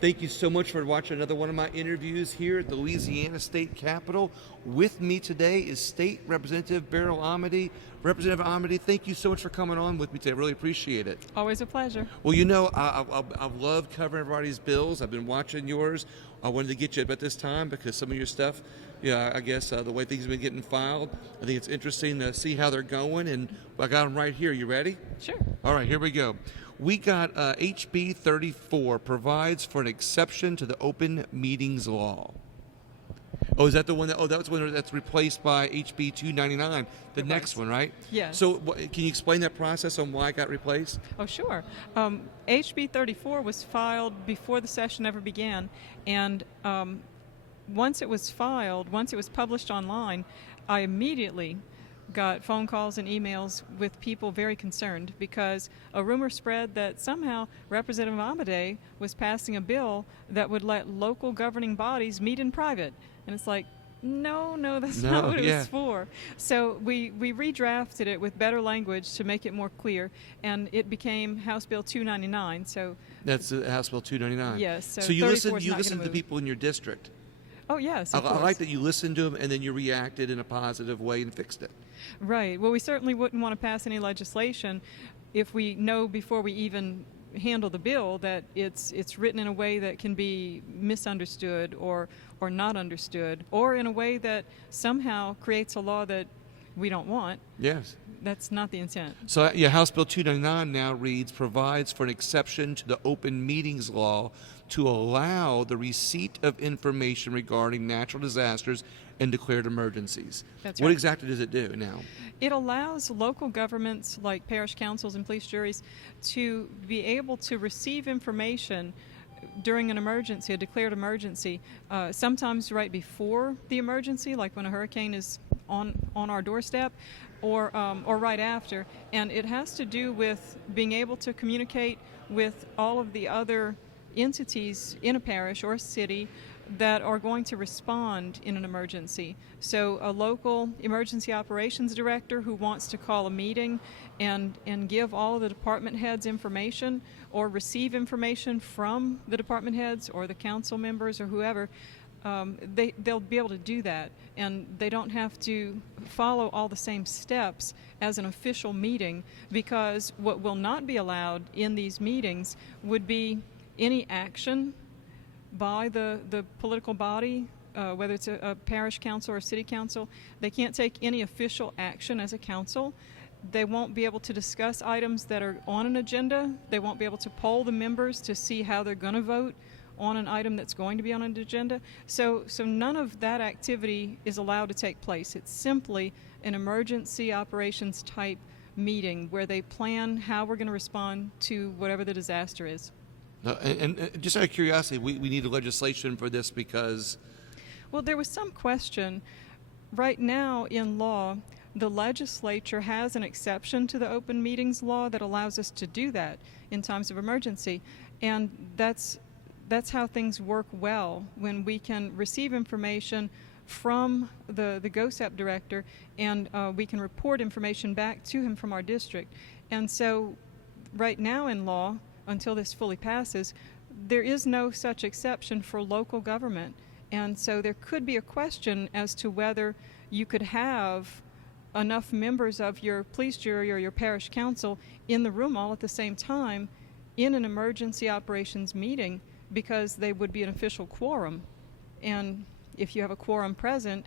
Thank you so much for watching another one of my interviews here at the Louisiana State Capitol. With me today is State Representative Beryl Amedee. Representative Amedee, thank you so much for coming on with me today. I really appreciate it. Always a pleasure. Well, you know, I've loved covering everybody's bills. I've been watching yours. I wanted to get you about this time because some of your stuff, I guess the way things have been getting filed, I think it's interesting to see how they're going, and I got them right here. You ready? Sure. All right, here we go. We got HB 34 provides for an exception to the open meetings law. Oh, is that the one that's one that's replaced by HB 299, the next one, right? Yes. So can you explain that process on why it got replaced? Oh, sure. HB 34 was filed before the session ever began, and once it was filed, once it was published online, I immediately got phone calls and emails with people very concerned because a rumor spread that somehow Representative Amedee was passing a bill that would let local governing bodies meet in private. And it's like, no, that's not what it was for. So we redrafted it with better language to make it more clear, and it became House Bill 299. So that's House Bill 299. Yes. So you listen to people in your district. Oh, yes, I like that you listened to them and then you reacted in a positive way and fixed it. Right. Well, we certainly wouldn't want to pass any legislation if we know before we even handle the bill that it's written in a way that can be misunderstood or not understood, or in a way that somehow creates a law that we don't want. Yes. That's not the intent. So, House Bill 299 now reads, provides for an exception to the open meetings law to allow the receipt of information regarding natural disasters and declared emergencies. That's What right. exactly does it do now? It allows local governments like parish councils and police juries to be able to receive information during an emergency, a declared emergency, sometimes right before the emergency, like when a hurricane is on our doorstep, or right after. And it has to do with being able to communicate with all of the other entities in a parish or a city that are going to respond in an emergency. So a local emergency operations director who wants to call a meeting and give all of the department heads information or receive information from the department heads or the council members or whoever, they'll be able to do that, and they don't have to follow all the same steps as an official meeting, because what will not be allowed in these meetings would be any action by the political body, whether it's a parish council or a city council. They can't take any official action as a council. They won't be able to discuss items that are on an agenda. They won't be able to poll the members to see how they're going to vote on an item that's going to be on an agenda. So none of that activity is allowed to take place. It's simply an emergency operations type meeting where they plan how we're going to respond to whatever the disaster is. And just out of curiosity, we need a legislation for this because... Well, there was some question. Right now in law, the legislature has an exception to the open meetings law that allows us to do that in times of emergency. And that's how things work well, when we can receive information from the GOSEP director, and we can report information back to him from our district. And so right now in law, until this fully passes, there is no such exception for local government. And so there could be a question as to whether you could have enough members of your police jury or your parish council in the room all at the same time in an emergency operations meeting, because they would be an official quorum. And if you have a quorum present,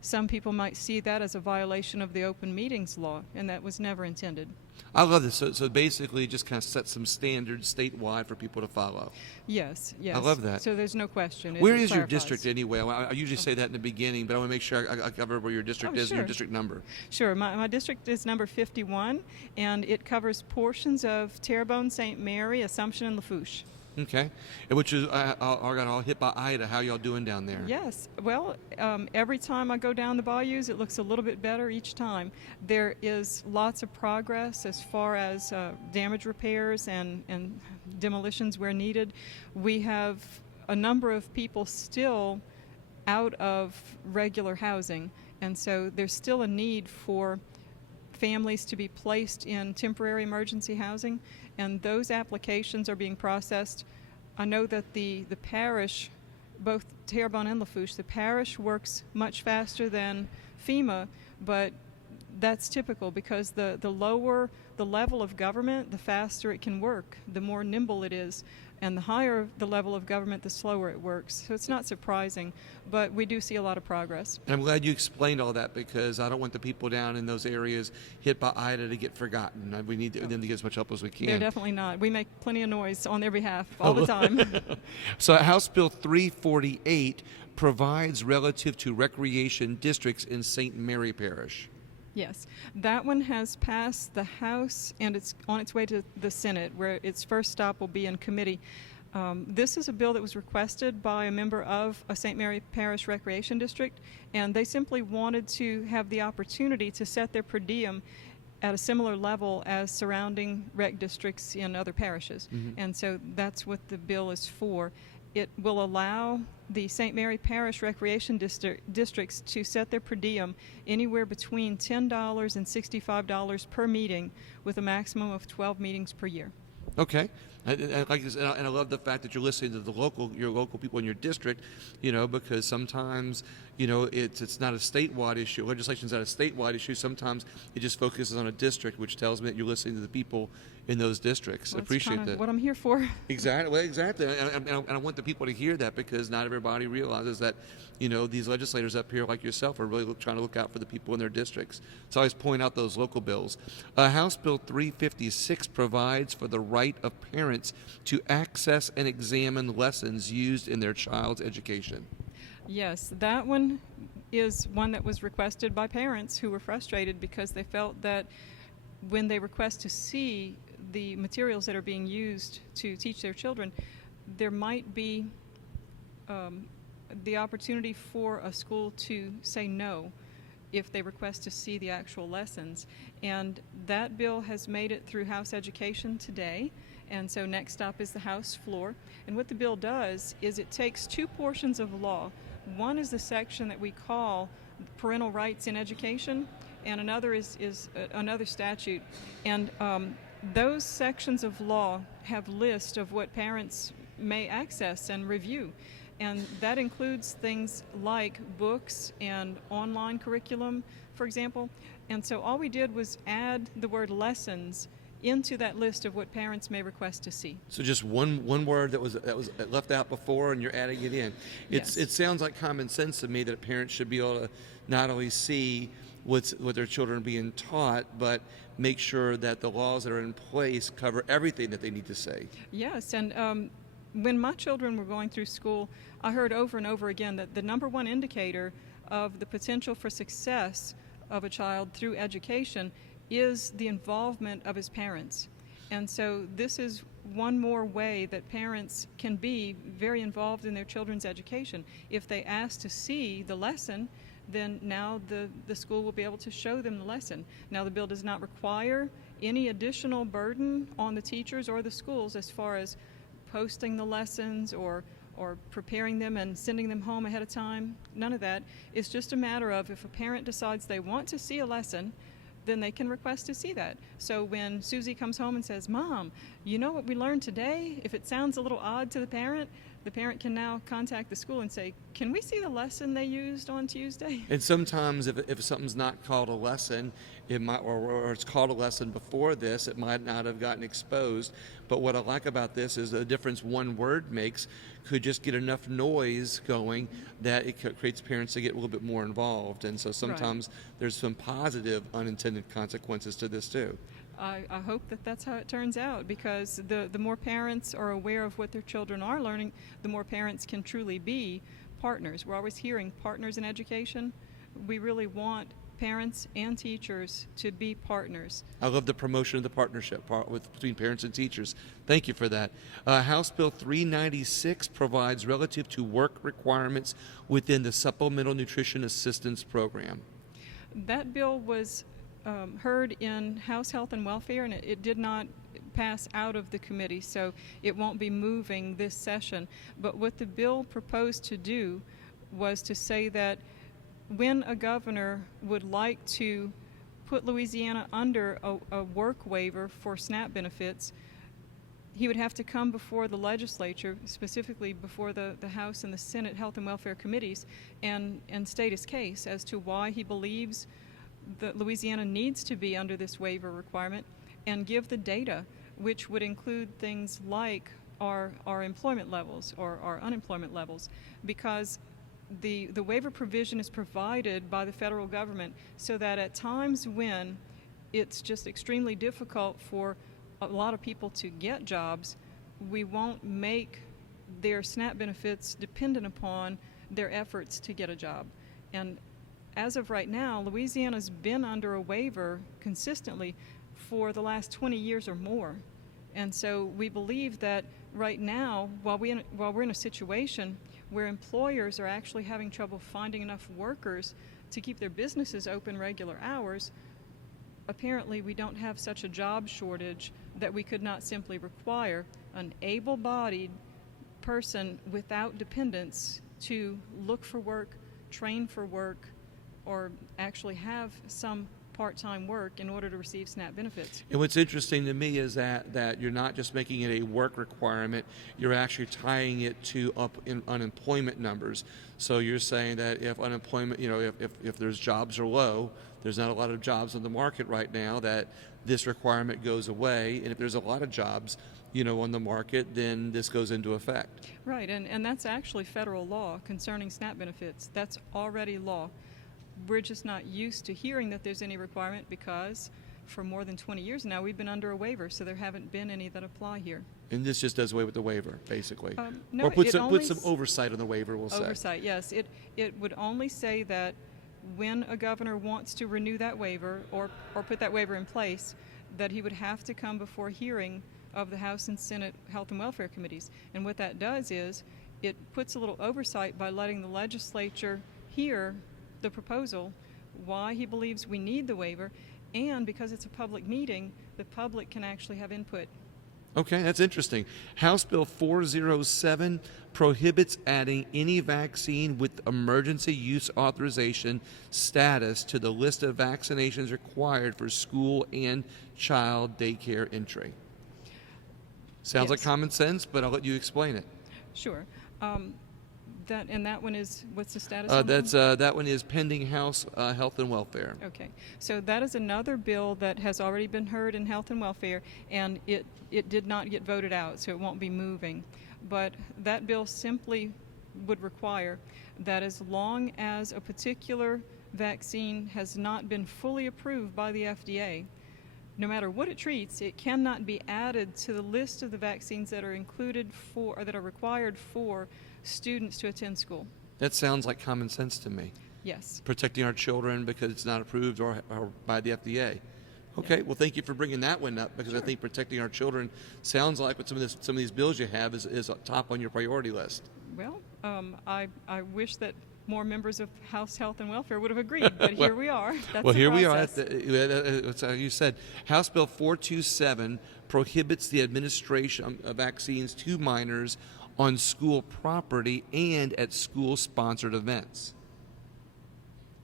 some people might see that as a violation of the open meetings law, and that was never intended. I love this. So basically just kind of set some standards statewide for people to follow. Yes. I love that. So there's no question. Where is your district anyway? I usually say that in the beginning, but I want to make sure I cover where your district is and your district number. Sure. My district is number 51, and it covers portions of Terrebonne, St. Mary, Assumption, and Lafourche. Okay. Which is, I got all hit by Ida. How y'all doing down there? Yes. Well, every time I go down the bayous, it looks a little bit better each time. There is lots of progress as far as damage repairs and demolitions where needed. We have a number of people still out of regular housing, and so there's still a need for families to be placed in temporary emergency housing, and those applications are being processed I know that the parish, both Terrebonne and Lafourche, the parish works much faster than FEMA, but that's typical because the lower the level of government, the faster it can work, the more nimble it is. And the higher the level of government, the slower it works. So it's not surprising, but we do see a lot of progress. And I'm glad you explained all that because I don't want the people down in those areas hit by Ida to get forgotten. We need them to get as much help as we can. They're definitely not. We make plenty of noise on their behalf all the time. So House Bill 348 provides relative to recreation districts in St. Mary Parish. Yes, that one has passed the House and it's on its way to the Senate, where its first stop will be in committee. This is a bill that was requested by a member of a St. Mary Parish Recreation District, and they simply wanted to have the opportunity to set their per diem at a similar level as surrounding rec districts in other parishes. And so that's what the bill is for. It will allow the St. Mary Parish Recreation Districts to set their per diem anywhere between $10 and $65 per meeting, with a maximum of 12 meetings per year. Okay. And I love the fact that you're listening to your local people in your district, because sometimes, it's not a statewide issue. Legislation's not a statewide issue. Sometimes it just focuses on a district, which tells me that you're listening to the people in those districts. Well, Appreciate that's that. What I'm here for. Exactly. Well, exactly. And I want the people to hear that because not everybody realizes that, these legislators up here like yourself are really trying to look out for the people in their districts. So I always point out those local bills. House Bill 356 provides for the right of parents to access and examine lessons used in their child's education. Yes, that one is one that was requested by parents who were frustrated because they felt that when they request to see the materials that are being used to teach their children, there might be the opportunity for a school to say no if they request to see the actual lessons. And that bill has made it through House Education today. And so next stop is the House floor. And what the bill does is it takes two portions of law. One is the section that we call parental rights in education, and another is another statute. And those sections of law have lists of what parents may access and review. And that includes things like books and online curriculum, for example. And so all we did was add the word lessons into that list of what parents may request to see. So just one word that was left out before, and you're adding it in. Yes. It sounds like common sense to me that parents should be able to not only see what their children are being taught, but make sure that the laws that are in place cover everything that they need to say. Yes, and when my children were going through school, I heard over and over again that the number one indicator of the potential for success of a child through education is the involvement of his parents. And so this is one more way that parents can be very involved in their children's education. If they ask to see the lesson, then now the school will be able to show them the lesson. Now the bill does not require any additional burden on the teachers or the schools as far as posting the lessons or preparing them and sending them home ahead of time. None of that. It's just a matter of if a parent decides they want to see a lesson, then they can request to see that. So when Susie comes home and says, "Mom, you know what we learned today?" If it sounds a little odd to the parent can now contact the school and say, "Can we see the lesson they used on Tuesday?" And sometimes if something's not called a lesson, it might, or it's called a lesson before this, it might not have gotten exposed. But what I like about this is the difference one word makes could just get enough noise going that it creates parents to get a little bit more involved. And so sometimes there's some positive unintended consequences to this too. I hope that that's how it turns out, because the more parents are aware of what their children are learning, the more parents can truly be partners. We're always hearing partners in education. We really want parents and teachers to be partners. I love the promotion of the partnership between parents and teachers. Thank you for that. House Bill 396 provides relative to work requirements within the Supplemental Nutrition Assistance Program. That bill was heard in House Health and Welfare, and it did not pass out of the committee, so it won't be moving this session. But what the bill proposed to do was to say that when a governor would like to put Louisiana under a work waiver for SNAP benefits, he would have to come before the legislature, specifically before the House and the Senate Health and Welfare Committees, and state his case as to why he believes that Louisiana needs to be under this waiver requirement, and give the data, which would include things like our employment levels or our unemployment levels, because the waiver provision is provided by the federal government so that at times when it's just extremely difficult for a lot of people to get jobs, we won't make their SNAP benefits dependent upon their efforts to get a job. And as of right now, Louisiana's been under a waiver consistently for the last 20 years or more. And so we believe that right now, while we're in a situation where employers are actually having trouble finding enough workers to keep their businesses open regular hours, apparently we don't have such a job shortage that we could not simply require an able-bodied person without dependents to look for work, train for work, or actually have some part-time work in order to receive SNAP benefits. And what's interesting to me is that you're not just making it a work requirement, you're actually tying it to up in unemployment numbers. So you're saying that if unemployment, if there's jobs are low, there's not a lot of jobs on the market right now, that this requirement goes away. And if there's a lot of jobs, on the market, then this goes into effect. Right, and that's actually federal law concerning SNAP benefits. That's already law. We're just not used to hearing that there's any requirement because for more than 20 years now we've been under a waiver, so there haven't been any that apply here. And this just does away with the waiver, basically. No, or put some oversight on the waiver, we'll say. Oversight, yes. It would only say that when a governor wants to renew that waiver or put that waiver in place, that he would have to come before hearing of the House and Senate Health and Welfare Committees. And what that does is it puts a little oversight by letting the legislature hear the proposal, why he believes we need the waiver, and because it's a public meeting, the public can actually have input. Okay, that's interesting. House Bill 407 prohibits adding any vaccine with emergency use authorization status to the list of vaccinations required for school and child daycare entry. Sounds like common sense, but I'll let you explain it. Sure. That one is, what's the status on that one is pending House Health and Welfare. Okay, so that is another bill that has already been heard in Health and Welfare, and it did not get voted out, so it won't be moving. But that bill simply would require that as long as a particular vaccine has not been fully approved by the FDA, no matter what it treats, it cannot be added to the list of the vaccines that are included for, or that are required for students to attend school. That sounds like common sense to me. Yes. Protecting our children because it's not approved or by the FDA. Okay, yeah. Well, thank you for bringing that one up, because I think protecting our children sounds like what some of these bills you have is top on your priority list. Well, I wish that more members of House Health and Welfare would have agreed, but here we are. That's well, the here process. we are. That's how you said. House Bill 427 prohibits the administration of vaccines to minors on school property and at school-sponsored events.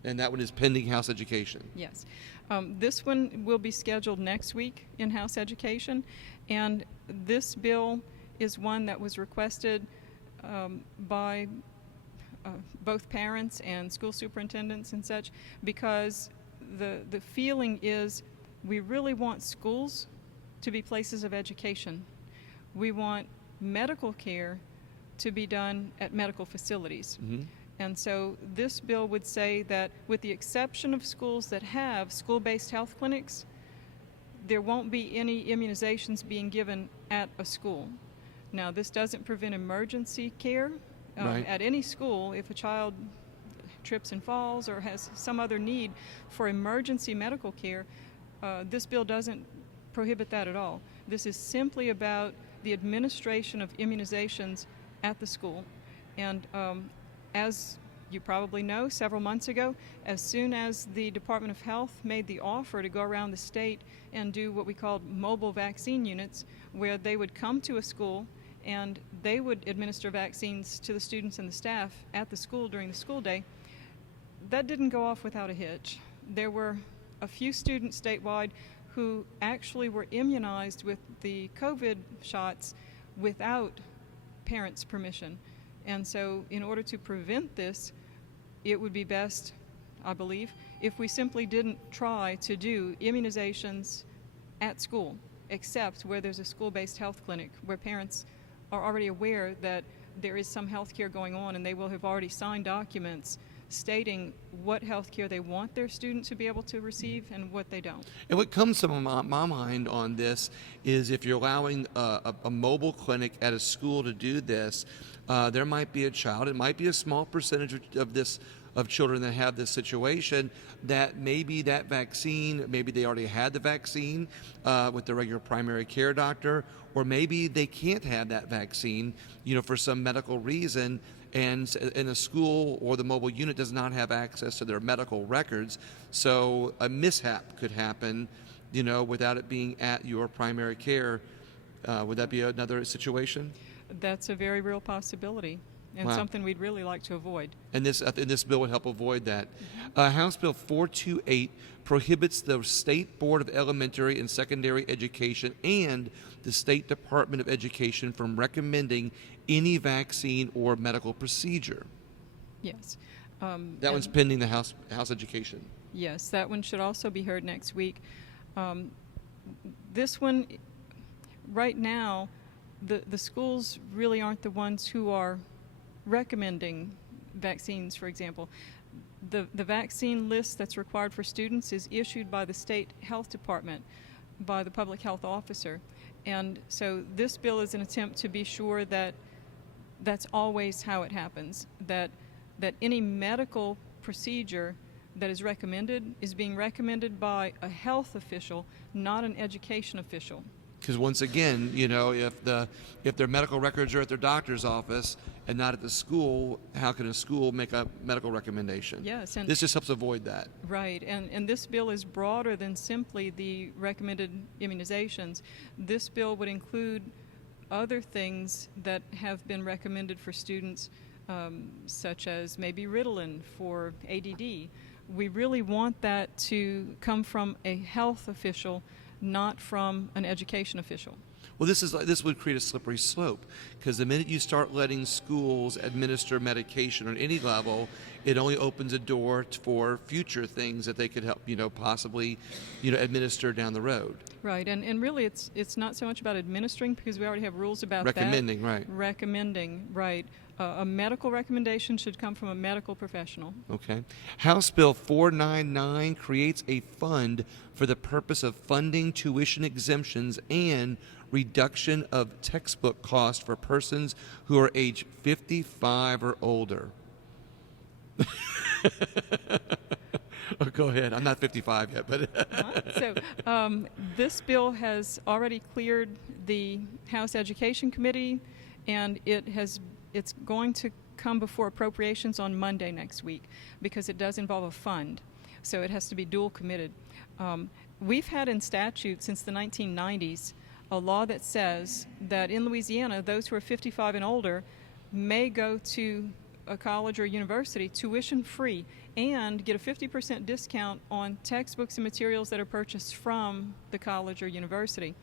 And that one is pending House Education. Yes. This one will be scheduled next week in House Education, and this bill is one that was requested by both parents and school superintendents and such, because the feeling is we really want schools to be places of education. We want medical care to be done at medical facilities. Mm-hmm. And so this bill would say that with the exception of schools that have school-based health clinics, there won't be any immunizations being given at a school. Now, this doesn't prevent emergency care right. At any school. If a child trips and falls or has some other need for emergency medical care, this bill doesn't prohibit that at all. This is simply about the administration of immunizations at the school. And as you probably know, several months ago, as soon as the Department of Health made the offer to go around the state and do what we called mobile vaccine units, where they would come to a school and they would administer vaccines to the students and the staff at the school during the school day, that didn't go off without a hitch. There were a few students statewide who actually were immunized with the COVID shots without parents' permission. And so in order to prevent this, it would be best, I believe, if we simply didn't try to do immunizations at school, except where there's a school-based health clinic, where parents are already aware that there is some health care going on, and they will have already signed documents stating what health care they want their student to be able to receive and what they don't. And what comes to my mind on this is if you're allowing a mobile clinic at a school to do this, there might be a child, it might be a small percentage of children that have this situation, that maybe that vaccine, maybe they already had the vaccine with the regular primary care doctor, or maybe they can't have that vaccine, for some medical reason, and a school or the mobile unit does not have access to their medical records. So a mishap could happen, without it being at your primary care. Would that be another situation? That's a very real possibility, and Wow. something we'd really like to avoid. And this bill would help avoid that. House Bill 428 prohibits the State Board of Elementary and Secondary Education and the State Department of Education from recommending any vaccine or medical procedure. Yes. That one's pending the House Education. Yes, that one should also be heard next week. This one, right now, the schools really aren't the ones who are recommending vaccines, for example. The vaccine list that's required for students is issued by the state health department, by the public health officer. And so this bill is an attempt to be sure that that's always how it happens, that any medical procedure that is recommended is being recommended by a health official, not an education official. Because once again, if their medical records are at their doctor's office and not at the school, how can a school make a medical recommendation? Yes, and this just helps avoid that. Right, and this bill is broader than simply the recommended immunizations. This bill would include other things that have been recommended for students, such as maybe Ritalin for ADD. We really want that to come from a health official, not from an education official. Well, this would create a slippery slope, because the minute you start letting schools administer medication on any level, it only opens a door for future things that they could help, possibly, administer down the road. Right, and really it's not so much about administering, because we already have rules about Recommending, that. right. Recommending, right. A medical recommendation should come from a medical professional. Okay. House Bill 499 creates a fund for the purpose of funding tuition exemptions and reduction of textbook costs for persons who are age 55 or older. Oh, go ahead. I'm not 55 yet, but So this bill has already cleared the House Education Committee, and it's going to come before appropriations on Monday next week, because it does involve a fund, so it has to be dual committed. We've had in statute since the 1990s a law that says that in Louisiana, those who are 55 and older may go to a college or university tuition free and get a 50% discount on textbooks and materials that are purchased from the college or university.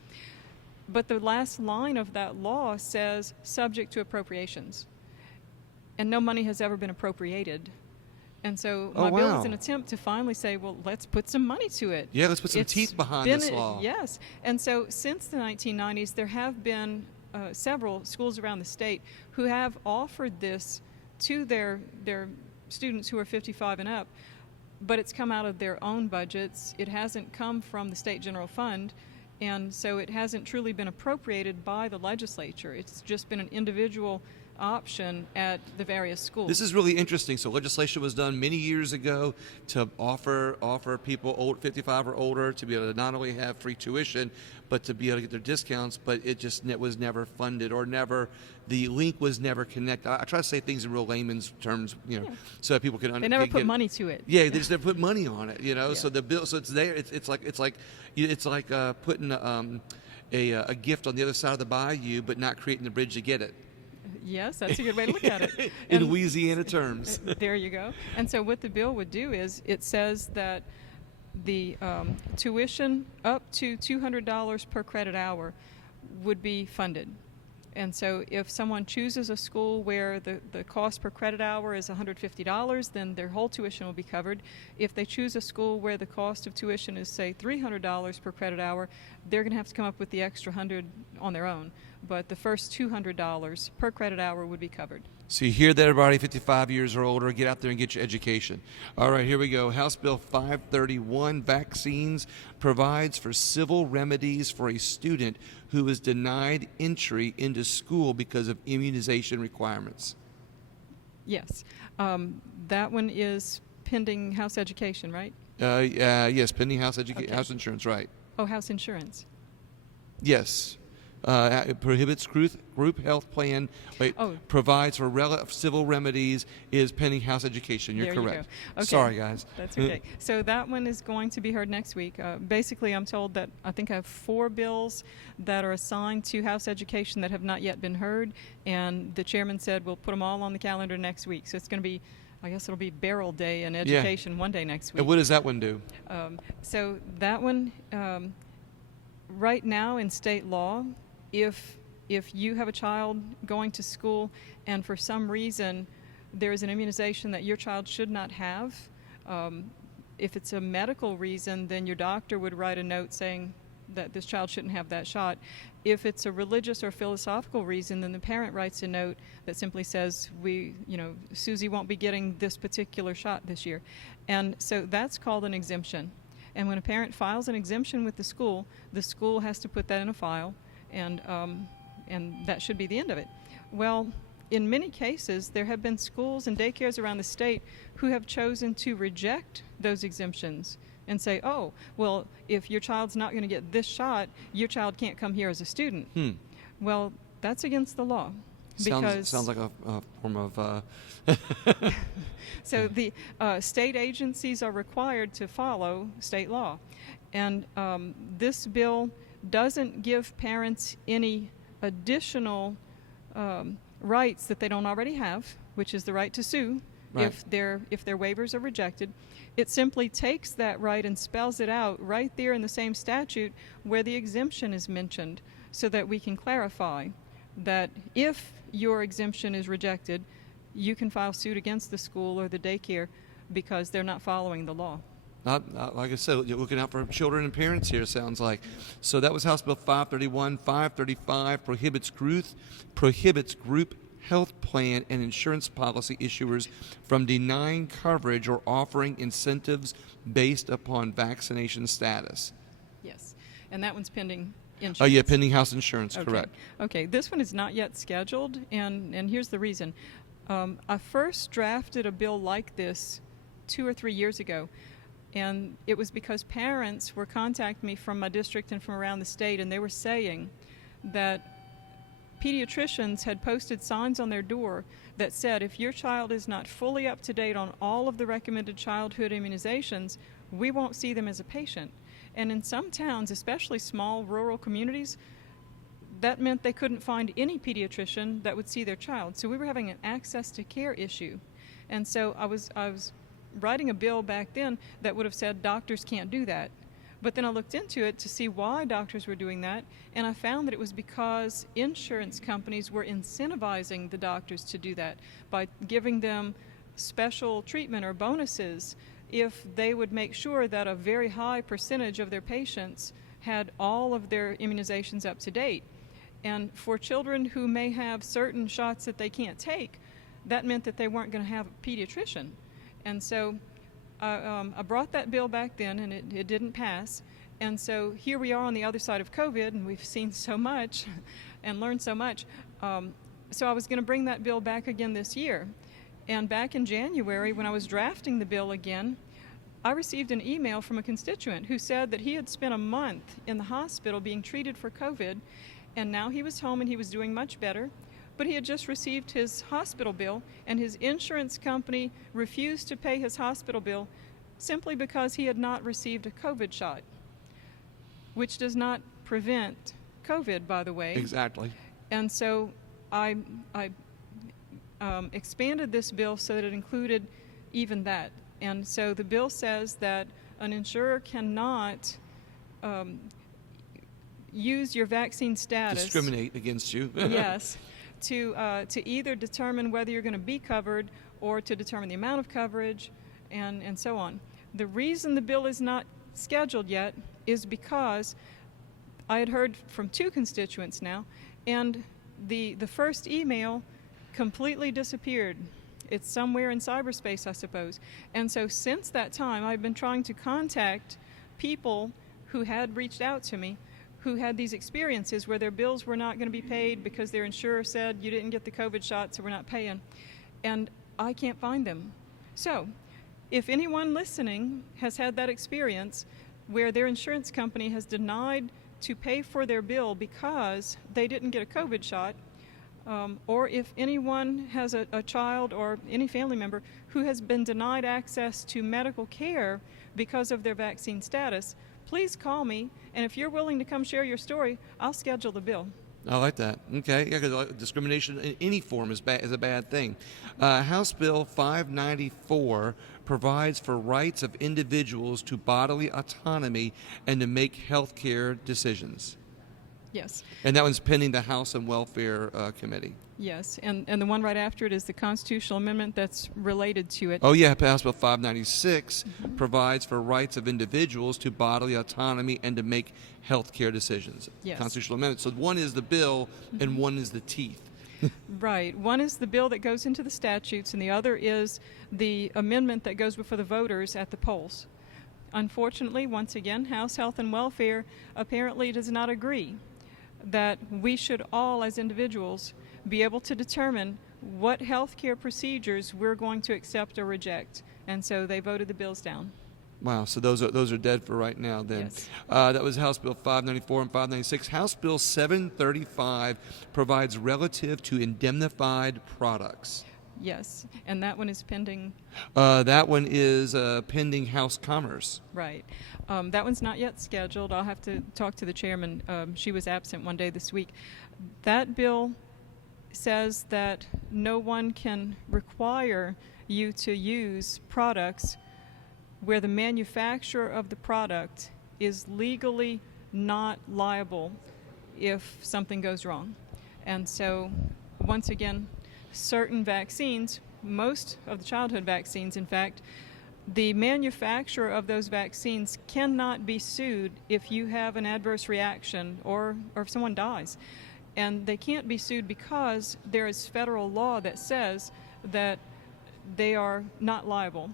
But the last line of that law says subject to appropriations, and no money has ever been appropriated. And so my bill is an attempt to finally say, well, let's put some money to it. Yeah, let's put some teeth behind this law. Yes. And so since the 1990s, there have been several schools around the state who have offered this to their students who are 55 and up, but it's come out of their own budgets. It hasn't come from the state general fund, and so it hasn't truly been appropriated by the legislature. It's just been an individual option at the various schools. This is really interesting. So legislation was done many years ago to offer people 55 or older to be able to not only have free tuition, but to be able to get their discounts, but it was never funded, or the link was never connected. I try to say things in real layman's terms, so that people can understand. They never put money to it. Yeah, they just never put money on it, Yeah. So the bill, so it's there. It's like putting a gift on the other side of the bayou, but not creating the bridge to get it. Yes, that's a good way to look at it. In Louisiana terms. There you go. And so what the bill would do is it says that the tuition up to $200 per credit hour would be funded. And so if someone chooses a school where the cost per credit hour is $150, then their whole tuition will be covered. If they choose a school where the cost of tuition is, say, $300 per credit hour, they're going to have to come up with the extra 100 on their own. But the first $200 per credit hour would be covered. So you hear that, everybody, 55 years or older, get out there and get your education. All right, here we go. House Bill 531, Vaccines, provides for civil remedies for a student who is denied entry into school because of immunization requirements. Yes. That one is pending House Education, right? Yes, pending House Okay. House Insurance, right. Oh, House Insurance. Yes. It prohibits group health plan, provides for civil remedies, is pending House Education. You're There correct. You go. Okay. Sorry, guys. That's okay. So that one is going to be heard next week. Basically, I'm told that I think I have 4 bills that are assigned to House Education that have not yet been heard, and the chairman said we'll put them all on the calendar next week. So it's going to be, I guess it'll be Beryl Day in Education one day next week. And what does that one do? So that one, right now in state law, if you have a child going to school and for some reason there is an immunization that your child should not have, if it's a medical reason, then your doctor would write a note saying that this child shouldn't have that shot. If it's a religious or philosophical reason, then the parent writes a note that simply says, Susie won't be getting this particular shot this year. And so that's called an exemption. And when a parent files an exemption with the school has to put that in a file. And that should be the end of it. Well, in many cases, there have been schools and daycares around the state who have chosen to reject those exemptions and say, oh, well, if your child's not going to get this shot, your child can't come here as a student. Well, that's against the law. Sounds like a form of... So the state agencies are required to follow state law. And this bill doesn't give parents any additional rights that they don't already have, which is the right to sue if their waivers are rejected. It simply takes that right and spells it out right there in the same statute where the exemption is mentioned, so that we can clarify that if your exemption is rejected, you can file suit against the school or the daycare because they're not following the law. Not like I said, you're looking out for children and parents here, sounds like. So that was House Bill 531. 535 prohibits group health plan and insurance policy issuers from denying coverage or offering incentives based upon vaccination status. Yes, and that one's pending insurance. Oh, yeah, pending House Insurance, Okay. Correct. Okay, this one is not yet scheduled, and here's the reason. I first drafted a bill like this 2 or 3 years ago. And it was because parents were contacting me from my district and from around the state, and they were saying that pediatricians had posted signs on their door that said, if your child is not fully up to date on all of the recommended childhood immunizations, we won't see them as a patient. And in some towns, especially small rural communities, that meant they couldn't find any pediatrician that would see their child. So we were having an access to care issue. And so I was writing a bill back then that would have said doctors can't do that. But then I looked into it to see why doctors were doing that, and I found that it was because insurance companies were incentivizing the doctors to do that by giving them special treatment or bonuses if they would make sure that a very high percentage of their patients had all of their immunizations up to date. And for children who may have certain shots that they can't take, that meant that they weren't going to have a pediatrician. And so I brought that bill back then, and it didn't pass. And so here we are on the other side of COVID, and we've seen so much and learned so much. So I was going to bring that bill back again this year. And back in January, when I was drafting the bill again, I received an email from a constituent who said that he had spent a month in the hospital being treated for COVID, and now he was home and he was doing much better. But he had just received his hospital bill, and his insurance company refused to pay his hospital bill simply because he had not received a COVID shot, which does not prevent COVID, by the way. Exactly. And so I expanded this bill so that it included even that. And so the bill says that an insurer cannot use your vaccine status. Discriminate against you. Yes, to either determine whether you're going to be covered or to determine the amount of coverage and so on. The reason the bill is not scheduled yet is because I had heard from 2 constituents now, and the first email completely disappeared. It's somewhere in cyberspace, I suppose. And so since that time, I've been trying to contact people who had reached out to me, who had these experiences where their bills were not going to be paid because their insurer said you didn't get the COVID shot, so we're not paying. And I can't find them. So if anyone listening has had that experience where their insurance company has denied to pay for their bill because they didn't get a COVID shot, or if anyone has a child or any family member who has been denied access to medical care because of their vaccine status, please call me, and if you're willing to come share your story, I'll schedule the bill. I like that. Okay, yeah, because discrimination in any form is a bad thing. House Bill 594 provides for rights of individuals to bodily autonomy and to make health care decisions. Yes. And that one's pending the House and Welfare Committee. Yes, and the one right after it is the constitutional amendment that's related to it. Oh yeah, House Bill 596 provides for rights of individuals to bodily autonomy and to make health care decisions. Yes. Constitutional amendment. So one is the bill and one is the teeth. Right. One is the bill that goes into the statutes, and the other is the amendment that goes before the voters at the polls. Unfortunately, once again, House Health and Welfare apparently does not agree that we should all, as individuals, be able to determine what health care procedures we're going to accept or reject. And so they voted the bills down. Wow, so those are dead for right now then. Yes. That was House Bill 594 and 596. House Bill 735 provides relative to indemnified products. Yes, and that one is pending. That one is pending House Commerce. Right. That one's not yet scheduled. I'll have to talk to the chairman. She was absent one day this week. That bill says that no one can require you to use products where the manufacturer of the product is legally not liable if something goes wrong. And so, once again, certain vaccines, most of the childhood vaccines, in fact, the manufacturer of those vaccines cannot be sued if you have an adverse reaction or if someone dies. And they can't be sued because there is federal law that says that they are not liable.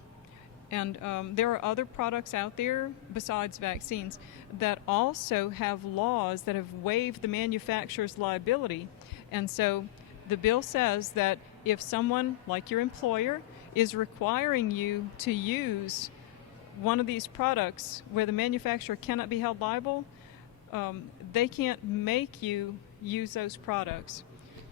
And there are other products out there besides vaccines that also have laws that have waived the manufacturer's liability. And so the bill says that if someone, like your employer, is requiring you to use one of these products where the manufacturer cannot be held liable, they can't make you use those products.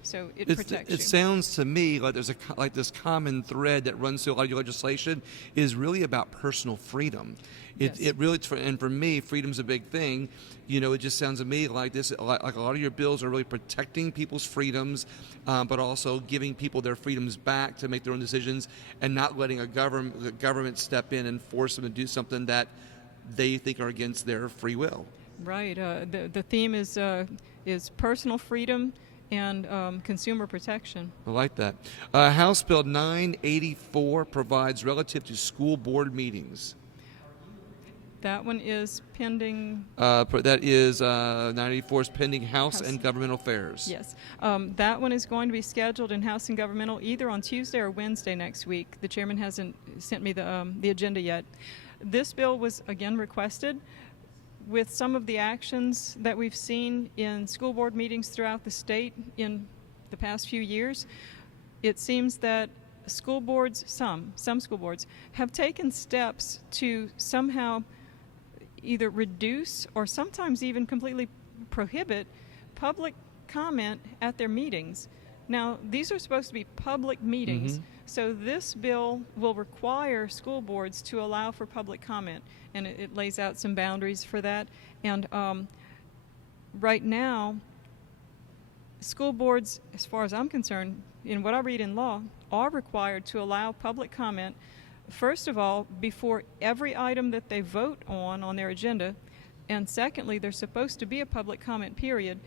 So it protects you. It sounds to me like there's like this common thread that runs through a lot of your legislation is really about personal freedom. It really, and for me, freedom's a big thing. You know, it just sounds to me like this, like a lot of your bills are really protecting people's freedoms, but also giving people their freedoms back to make their own decisions, and not letting a government step in and force them to do something that they think are against their free will. Right. The theme is personal freedom and consumer protection. I like that. House Bill 984 provides relative to school board meetings. That one is pending. That is 984 is pending House and Governmental Affairs. Yes. That one is going to be scheduled in House and Governmental either on Tuesday or Wednesday next week. The chairman hasn't sent me the agenda yet. This bill was again requested. With some of the actions that we've seen in school board meetings throughout the state in the past few years, it seems that school boards, some school boards, have taken steps to somehow either reduce or sometimes even completely prohibit public comment at their meetings. Now, these are supposed to be public meetings, so this bill will require school boards to allow for public comment, and it lays out some boundaries for that. And right now, school boards, as far as I'm concerned, in what I read in law, are required to allow public comment, first of all, before every item that they vote on their agenda, And secondly, there's supposed to be a public comment period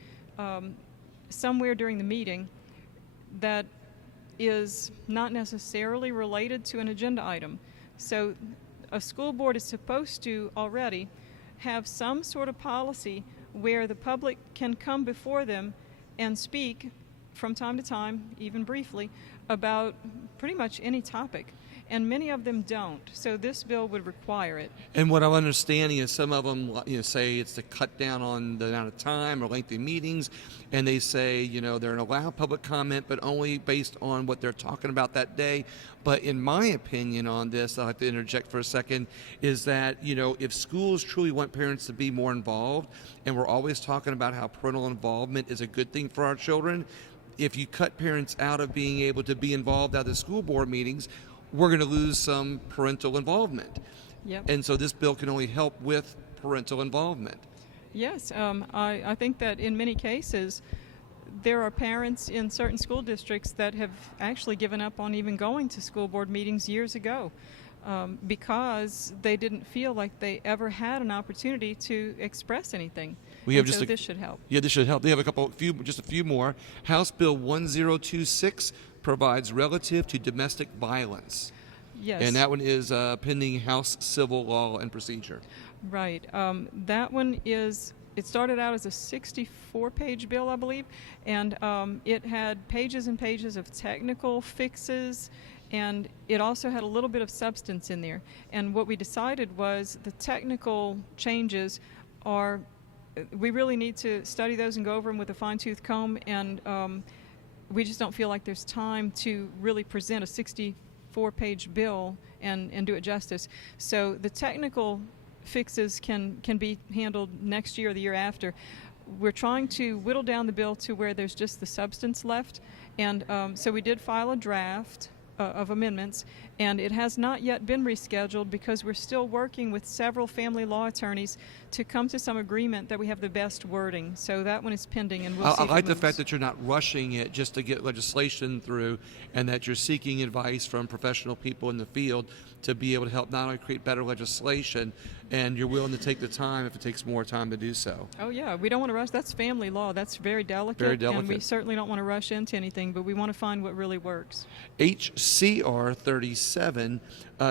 somewhere during the meeting that is not necessarily related to an agenda item. So a school board is supposed to already have some sort of policy where the public can come before them and speak from time to time, even briefly, about pretty much any topic. And many of them don't. So this bill would require it. And what I'm understanding is some of them, say it's to cut down on the amount of time or lengthy meetings, and they say, they're going to allow public comment, but only based on what they're talking about that day. But in my opinion on this, I'll have to interject for a second, is that, if schools truly want parents to be more involved, and we're always talking about how parental involvement is a good thing for our children, if you cut parents out of being able to be involved at the school board meetings, we're going to lose some parental involvement. Yep. And so this bill can only help with parental involvement. Yes, I think that in many cases there are parents in certain school districts that have actually given up on even going to school board meetings years ago because they didn't feel like they ever had an opportunity to express anything. So this should help. Yeah, this should help. They have just a few more. House Bill 1026 provides relative to domestic violence. Yes. And that one is pending House Civil Law and Procedure. Right. That one it started out as a 64-page bill, I believe, and it had pages and pages of technical fixes, and it also had a little bit of substance in there. And what we decided was the technical changes we really need to study those and go over them with a fine-tooth comb, and we just don't feel like there's time to really present a 64-page bill and do it justice. So the technical fixes can be handled next year or the year after. We're trying to whittle down the bill to where there's just the substance left, and so we did file a draft of amendments, and it has not yet been rescheduled because we're still working with several family law attorneys to come to some agreement that we have the best wording. So that one is pending, and we'll see. I like the fact that you're not rushing it just to get legislation through, and that you're seeking advice from professional people in the field to be able to help not only create better legislation, and you're willing to take the time if it takes more time to do so. Oh yeah, we don't want to rush. That's family law. That's very delicate. Very delicate. And we certainly don't want to rush into anything, but we want to find what really works. HCR 37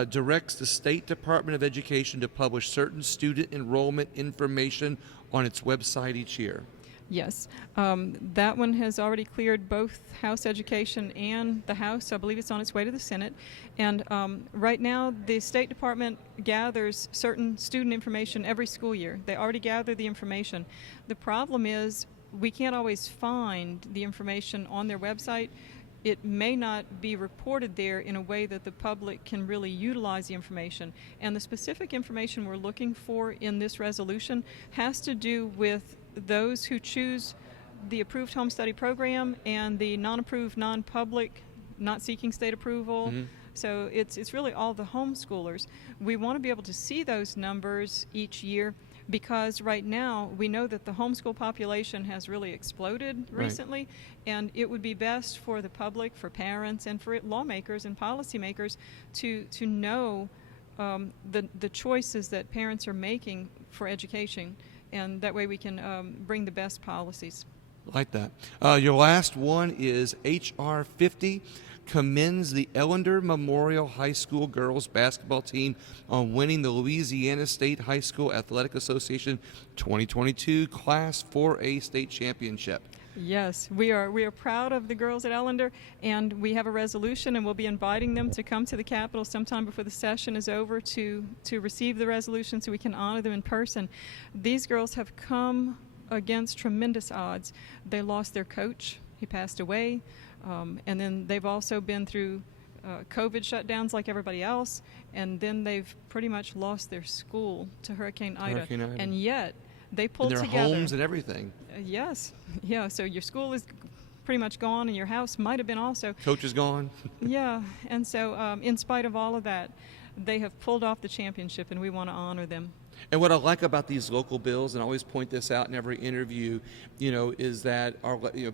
directs the State Department of Education to publish certain student enrollment information on its website each year. Yes, that one has already cleared both House Education and the House. I believe it's on its way to the Senate. And right now, the State Department gathers certain student information every school year. They already gather the information. The problem is we can't always find the information on their website. It may not be reported there in a way that the public can really utilize the information. And the specific information we're looking for in this resolution has to do with those who choose the approved home study program and the non-approved, non-public, not seeking state approval. Mm-hmm. So it's really all the homeschoolers. We want to be able to see those numbers each year because right now we know that the homeschool population has really exploded recently, and it would be best for the public, for parents, and for lawmakers and policymakers to know the choices that parents are making for education. And that way we can bring the best policies. Like that. Your last one is H.R. 50, commends the Ellender Memorial High School girls basketball team on winning the Louisiana State High School Athletic Association 2022 Class 4A State Championship. Yes, we are proud of the girls at Ellender, and we have a resolution, and we'll be inviting them to come to the Capitol sometime before the session is over to receive the resolution so we can honor them in person. These girls have come against tremendous odds. They lost their coach. He passed away, and then they've also been through COVID shutdowns like everybody else, and then they've pretty much lost their school to Hurricane Ida. And yet they pulled and their together. Homes and everything. Yes. Yeah, so your school is pretty much gone, and your house might have been also. Coach is gone. Yeah, and so in spite of all of that, they have pulled off the championship, and we want to honor them. And what I like about these local bills, and I always point this out in every interview, is that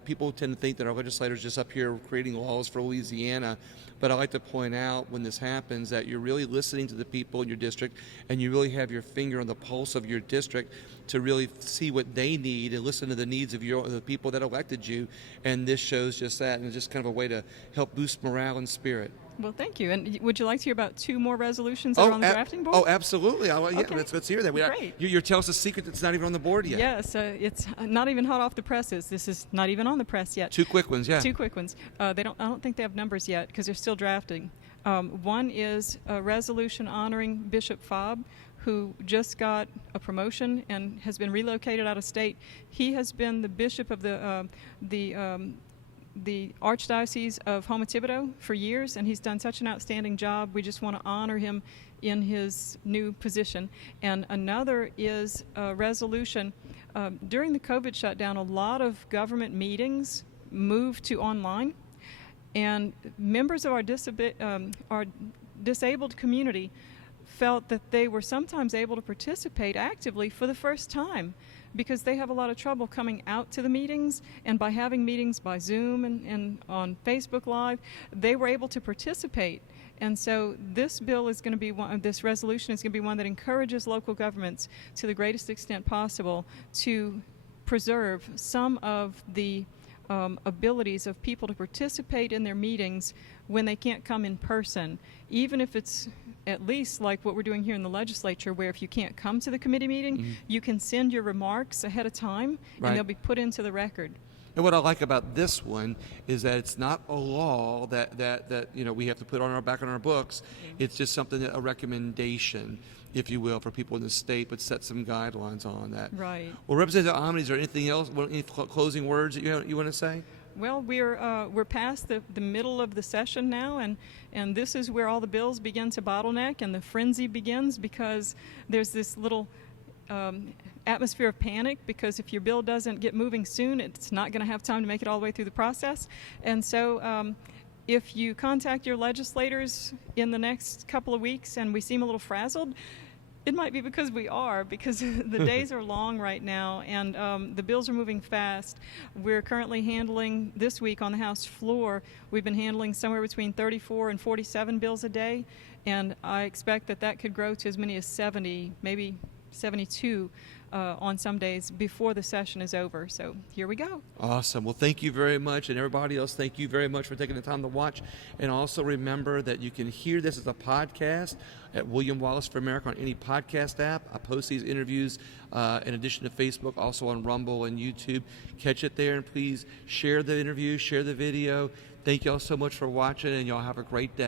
people tend to think that our legislators just up here creating laws for Louisiana. But I like to point out when this happens that you're really listening to the people in your district, and you really have your finger on the pulse of your district to really see what they need and listen to the needs of the people that elected you. And this shows just that, and it's just kind of a way to help boost morale and spirit. Well, thank you. And would you like to hear about 2 more resolutions that are on the drafting board? Oh, absolutely. Yeah, Okay. let's hear that. Great. You're telling us a secret that's not even on the board yet. Yes, it's not even hot off the presses. This is not even on the press yet. 2 quick ones, yeah. 2 quick ones. I don't think they have numbers yet because they're still drafting. One is a resolution honoring Bishop Fobb, who just got a promotion and has been relocated out of state. He has been the bishop of the Archdiocese of Houma Thibodeaux for years, and he's done such an outstanding job. We just want to honor him in his new position. And another is a resolution. During the COVID shutdown, a lot of government meetings moved to online, and members of our disabled community felt that they were sometimes able to participate actively for the first time because they have a lot of trouble coming out to the meetings, and by having meetings by Zoom and on Facebook Live, they were able to participate. And so this bill is going to be this resolution is going to be one that encourages local governments to the greatest extent possible to preserve some of the abilities of people to participate in their meetings when they can't come in person, even if it's at least like what we're doing here in the legislature, where if you can't come to the committee meeting, you can send your remarks ahead of time, and they'll be put into the record. And what I like about this one is that it's not a law that we have to put back on our books. It's just something a recommendation, if you will, for people in the state, but set some guidelines on that. Right. Well, Representative Amedee, is there anything else? Any closing words that you want to say? Well, we're past the middle of the session now, and this is where all the bills begin to bottleneck and the frenzy begins, because there's this little atmosphere of panic, because if your bill doesn't get moving soon, it's not going to have time to make it all the way through the process. And so if you contact your legislators in the next couple of weeks and we seem a little frazzled, it might be because we are, because the days are long right now, and the bills are moving fast. We're currently handling, this week on the House floor, we've been handling somewhere between 34 and 47 bills a day, and I expect that could grow to as many as 70, maybe 72 on some days before the session is over. So here we go. Awesome. Well, thank you very much. And everybody else, thank you very much for taking the time to watch. And also remember that you can hear this as a podcast at William Wallace for America on any podcast app. I post these interviews in addition to Facebook, also on Rumble and YouTube. Catch it there, and please share the interview, share the video. Thank you all so much for watching, and y'all have a great day.